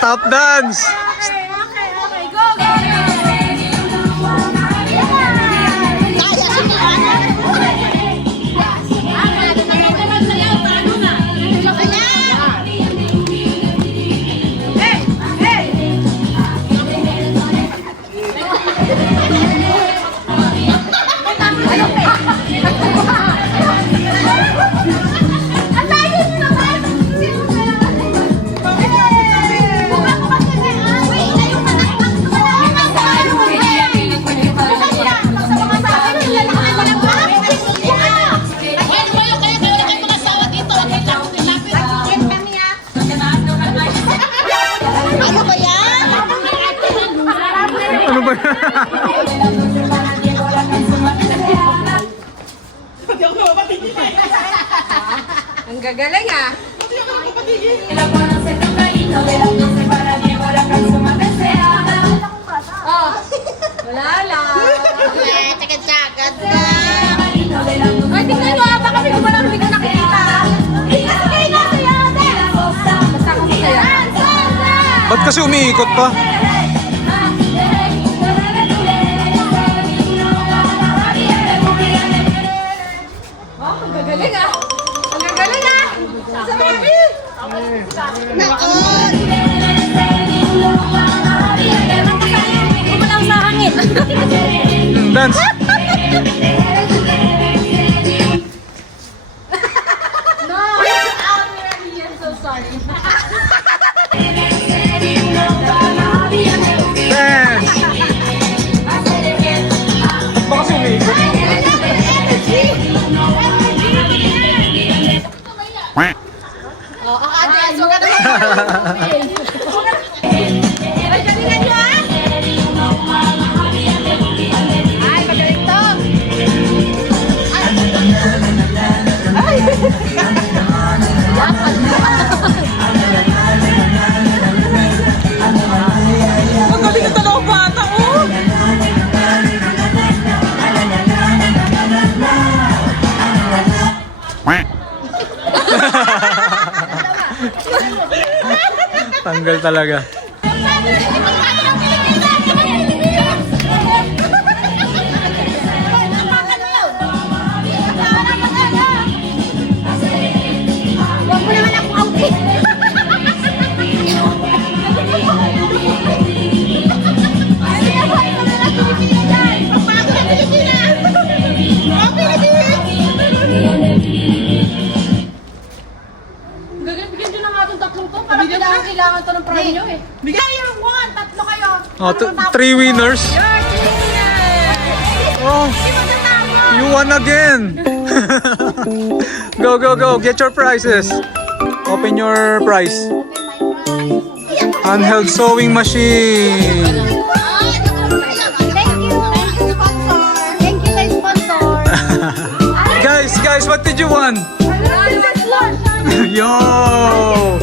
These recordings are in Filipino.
Stop dance! Okay, go, go, go! Ano ba? Ang gagaling ah! Oh, wala lang. Tsagad-tsagad na. Ay, tingnan nyo ah, baka may gumalang hindi ko nakikita. Basta ako masaya. Ba't kasi umiikot pa? Oh, ang gagaling ah! Ang gagaling ah! Sa baby! Naon. Gumalang sa hangin. Dance! No! I'm so sorry. Dance! Baka kasi umiikot. Oh, ang address, huwag ka naman. Ay, galingan nyo ah! Ay, magaling to! Ay! Ang galing ng dalawang bata, oh! Tanggal talaga. Huwag mo naman akong outfit. Bigyan nyo na nga itong tatlong to. Parang kailangan to ng premyo eh. Bigay yung one, tatlo kayo. Oh, 3 winners. Oh, you won again. Go, go, go. Get your prizes. Open your prize. Handheld sewing machine. Thank you kay sponsor. Guys, what did you want? Yo!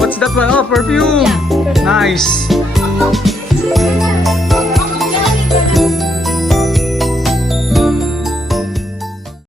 What's that one? Oh, perfume. Nice.